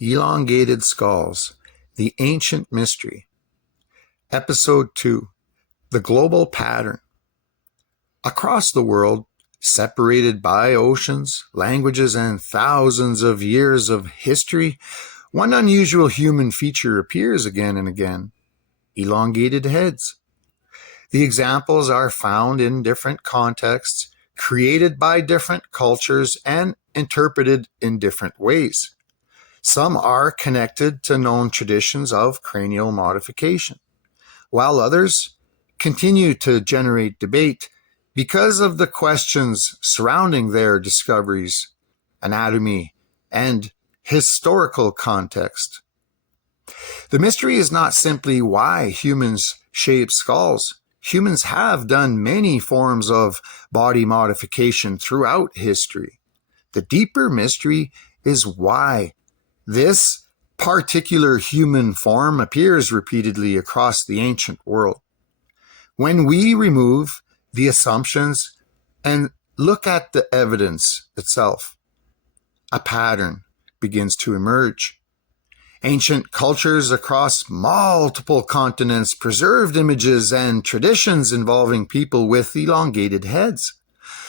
Elongated Skulls, The Ancient Mystery. Episode 2, The Global Pattern. Across the world, separated by oceans, languages, and thousands of years of history, one unusual human feature appears again and again: elongated heads. The examples are found in different contexts, created by different cultures, and interpreted in different ways. Some are connected to known traditions of cranial modification, while others continue to generate debate because of the questions surrounding their discoveries, anatomy, and historical context. The mystery is not simply why humans shape skulls. Humans have done many forms of body modification throughout history. The deeper mystery is why this particular human form appears repeatedly across the ancient world. When we remove the assumptions and look at the evidence itself, a pattern begins to emerge. Ancient cultures across multiple continents preserved images and traditions involving people with elongated heads.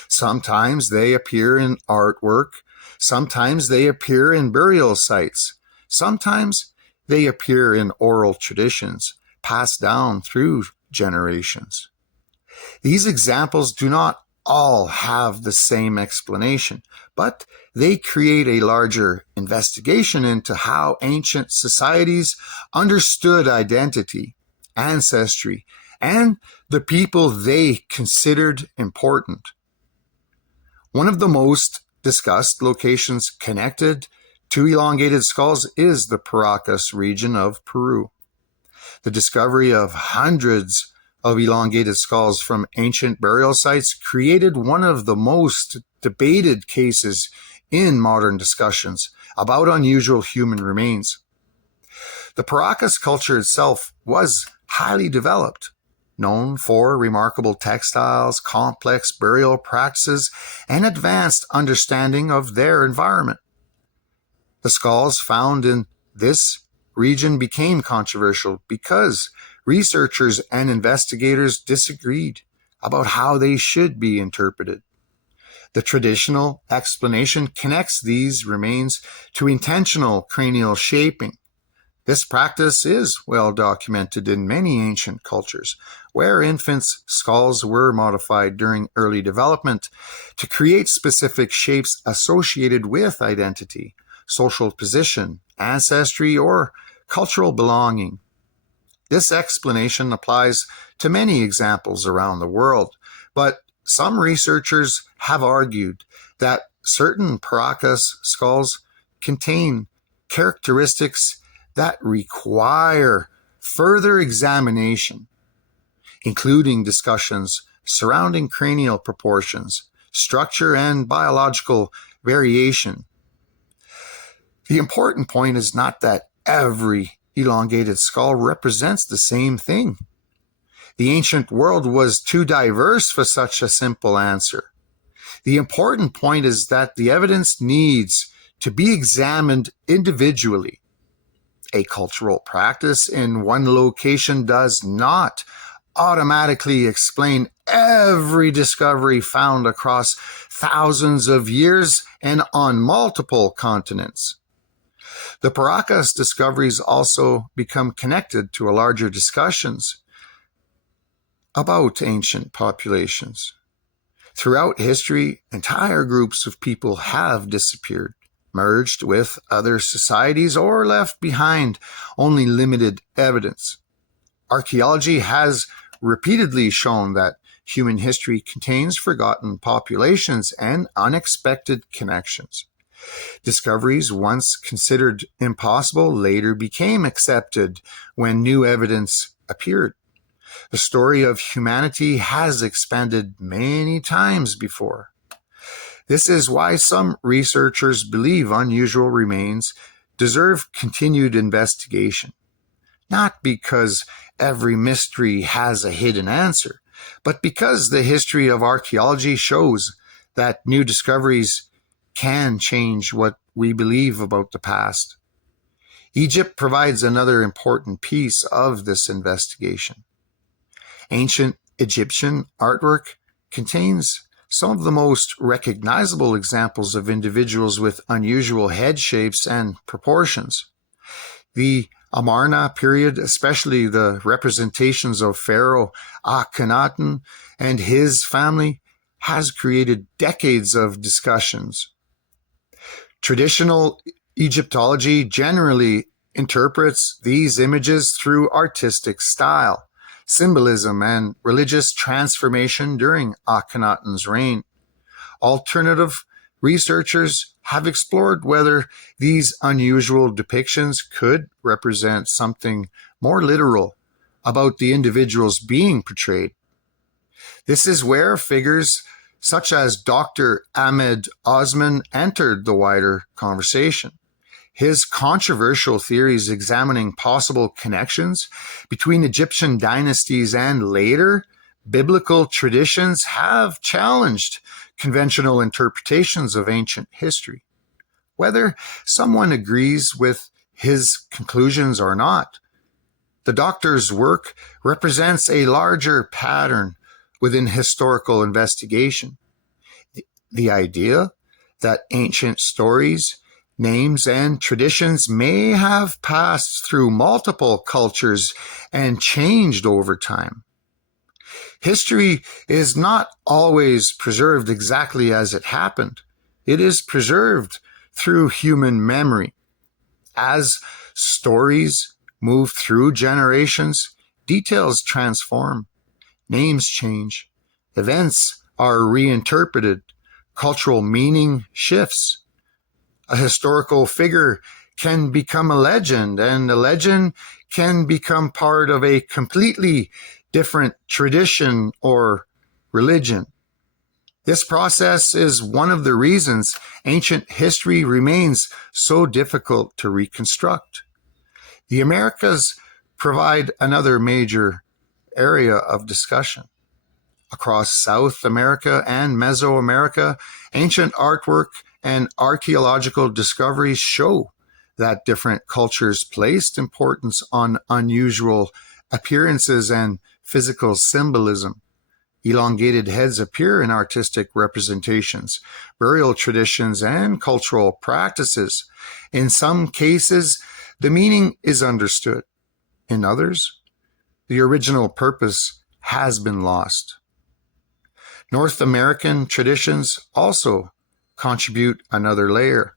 Sometimes they appear in artwork. Sometimes they appear in burial sites. Sometimes they appear in oral traditions passed down through generations. These examples do not all have the same explanation, but they create a larger investigation into how ancient societies understood identity, ancestry, and the people they considered important. One of the most discussed locations connected to elongated skulls is the Paracas region of Peru. The discovery of hundreds of elongated skulls from ancient burial sites created one of the most debated cases in modern discussions about unusual human remains. The Paracas culture itself was highly developed, known for remarkable textiles, complex burial practices, and advanced understanding of their environment. The skulls found in this region became controversial because researchers and investigators disagreed about how they should be interpreted. The traditional explanation connects these remains to intentional cranial shaping. This practice is well documented in many ancient cultures, where infants' skulls were modified during early development to create specific shapes associated with identity, social position, ancestry, or cultural belonging. This explanation applies to many examples around the world, but some researchers have argued that certain Paracas skulls contain characteristics that require further examination, including discussions surrounding cranial proportions, structure, and biological variation. The important point is not that every elongated skull represents the same thing. The ancient world was too diverse for such a simple answer. The important point is that the evidence needs to be examined individually. A cultural practice in one location does not automatically explain every discovery found across thousands of years and on multiple continents. The Paracas discoveries also become connected to larger discussions about ancient populations. Throughout history, entire groups of people have disappeared, merged with other societies, or left behind only limited evidence. Archaeology has repeatedly shown that human history contains forgotten populations and unexpected connections. Discoveries once considered impossible later became accepted when new evidence appeared. The story of humanity has expanded many times before. This is why some researchers believe unusual remains deserve continued investigation. Not because every mystery has a hidden answer, but because the history of archaeology shows that new discoveries can change what we believe about the past. Egypt provides another important piece of this investigation. Ancient Egyptian artwork contains some of the most recognizable examples of individuals with unusual head shapes and proportions. The Amarna period, especially the representations of Pharaoh Akhenaten and his family, has created decades of discussions. Traditional Egyptology generally interprets these images through artistic style, symbolism, and religious transformation during Akhenaten's reign. Alternative researchers have explored whether these unusual depictions could represent something more literal about the individuals being portrayed. This is where figures such as Dr. Ahmed Osman entered the wider conversation. His controversial theories examining possible connections between Egyptian dynasties and later biblical traditions have challenged conventional interpretations of ancient history. Whether someone agrees with his conclusions or not, the doctor's work represents a larger pattern within historical investigation. The idea that ancient stories, names, and traditions may have passed through multiple cultures and changed over time. History is not always preserved exactly as it happened. It is preserved through human memory. As stories move through generations, details transform, names change, events are reinterpreted, cultural meaning shifts. A historical figure can become a legend, and a legend can become part of a completely different tradition or religion. This process is one of the reasons ancient history remains so difficult to reconstruct. The Americas provide another major area of discussion. Across South America and Mesoamerica, ancient artwork and archaeological discoveries show that different cultures placed importance on unusual appearances and physical symbolism. Elongated heads appear in artistic representations, burial traditions, and cultural practices. In some cases, the meaning is understood. In others, the original purpose has been lost. North American traditions also contribute another layer.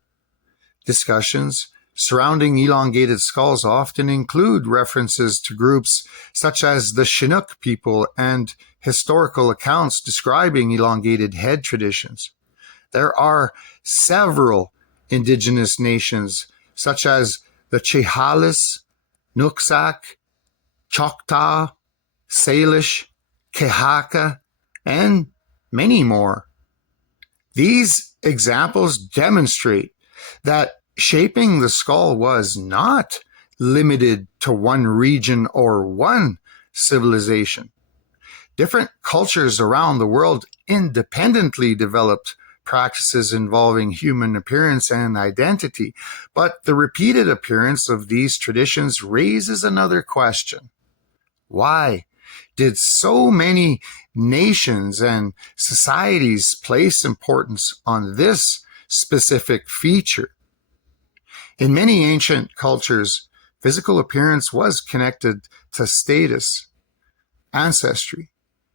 Discussions surrounding elongated skulls often include references to groups such as the Chinook people and historical accounts describing elongated head traditions. There are several indigenous nations such as the Chehalis, Nooksack, Choctaw, Salish, Kehaka, and many more. These examples demonstrate that shaping the skull was not limited to one region or one civilization. Different cultures around the world independently developed practices involving human appearance and identity, but the repeated appearance of these traditions raises another question. Why did so many nations and societies place importance on this specific feature? In many ancient cultures, physical appearance was connected to status, ancestry,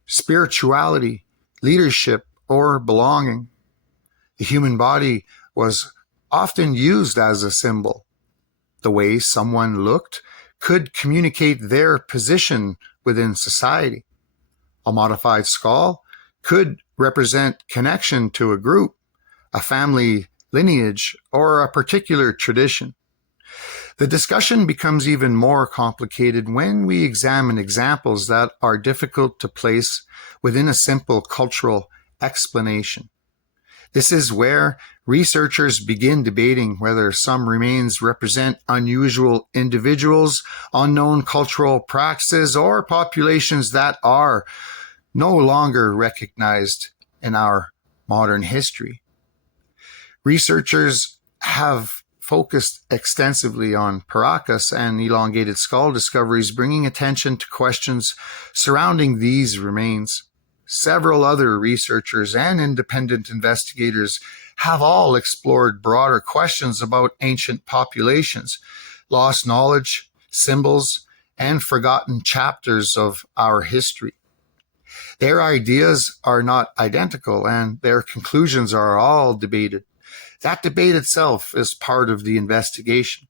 spirituality, leadership, or belonging. The human body was often used as a symbol. The way someone looked could communicate their position within society. A modified skull could represent connection to a group, a family lineage, or a particular tradition. The discussion becomes even more complicated when we examine examples that are difficult to place within a simple cultural explanation. This is where researchers begin debating whether some remains represent unusual individuals, unknown cultural practices, or populations that are no longer recognized in our modern history. Researchers have focused extensively on Paracas and elongated skull discoveries, bringing attention to questions surrounding these remains. Several other researchers and independent investigators have all explored broader questions about ancient populations, lost knowledge, symbols, and forgotten chapters of our history. Their ideas are not identical, and their conclusions are all debated. That debate itself is part of the investigation.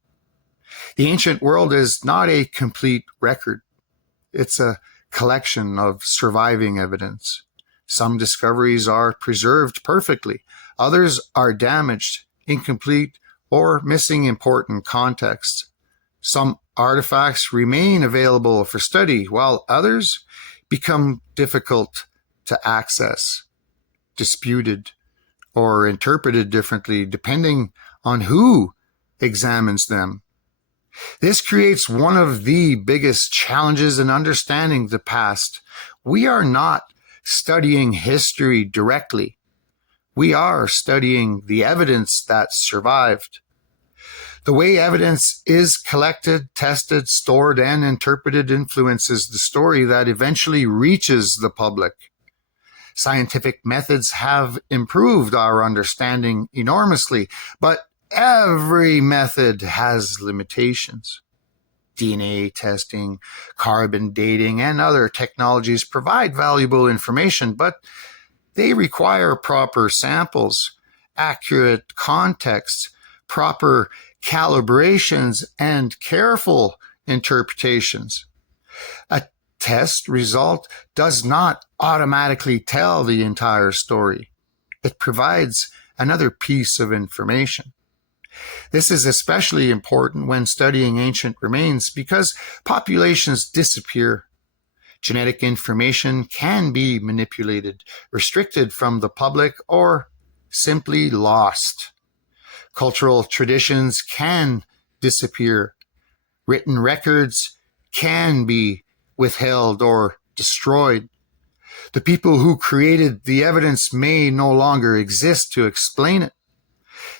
The ancient world is not a complete record. It's a collection of surviving evidence. Some discoveries are preserved perfectly. Others are damaged, incomplete, or missing important context. Some artifacts remain available for study, while others become difficult to access, disputed, or interpreted differently depending on who examines them. This creates one of the biggest challenges in understanding the past. We are not studying history directly. We are studying the evidence that survived. The way evidence is collected, tested, stored, and interpreted influences the story that eventually reaches the public. Scientific methods have improved our understanding enormously, but every method has limitations. DNA testing, carbon dating, and other technologies provide valuable information, but they require proper samples, accurate context, proper calibrations, and careful interpretations. A test result does not automatically tell the entire story. It provides another piece of information. This is especially important when studying ancient remains because populations disappear. Genetic information can be manipulated, restricted from the public, or simply lost. Cultural traditions can disappear. Written records can be withheld or destroyed. The people who created the evidence may no longer exist to explain it.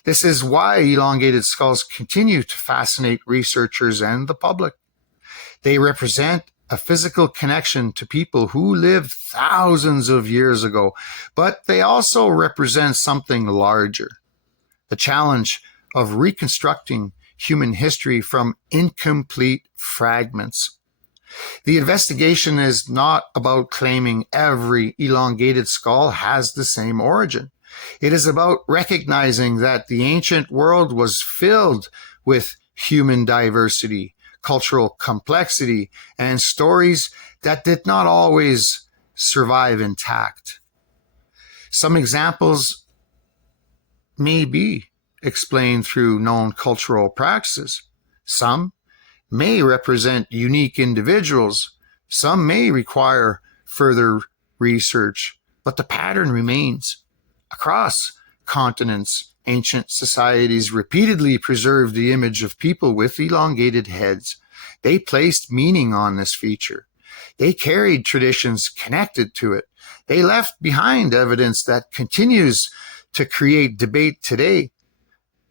This is why elongated skulls continue to fascinate researchers and the public. They represent a physical connection to people who lived thousands of years ago, but they also represent something larger. The challenge of reconstructing human history from incomplete fragments. The investigation is not about claiming every elongated skull has the same origin. It is about recognizing that the ancient world was filled with human diversity, cultural complexity, and stories that did not always survive intact. Some examples may be explained through known cultural practices. Some may represent unique individuals. Some may require further research, but the pattern remains. Across continents, ancient societies repeatedly preserved the image of people with elongated heads. They placed meaning on this feature. They carried traditions connected to it. They left behind evidence that continues to create debate today.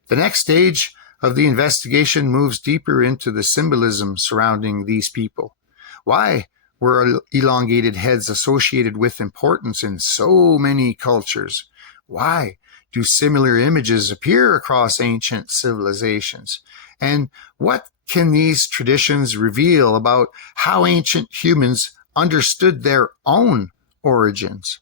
The next stage of the investigation moves deeper into the symbolism surrounding these people. Why were elongated heads associated with importance in so many cultures? Why do similar images appear across ancient civilizations? And what can these traditions reveal about how ancient humans understood their own origins?